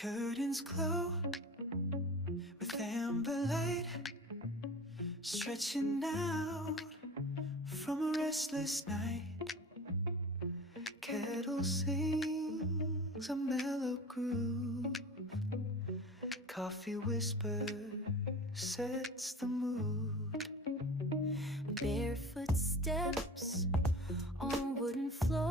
Curtains glow with amber light, stretching out from a restless night. Kettle sings a mellow groove, coffee whisper sets the mood. Barefoot steps on wooden floor,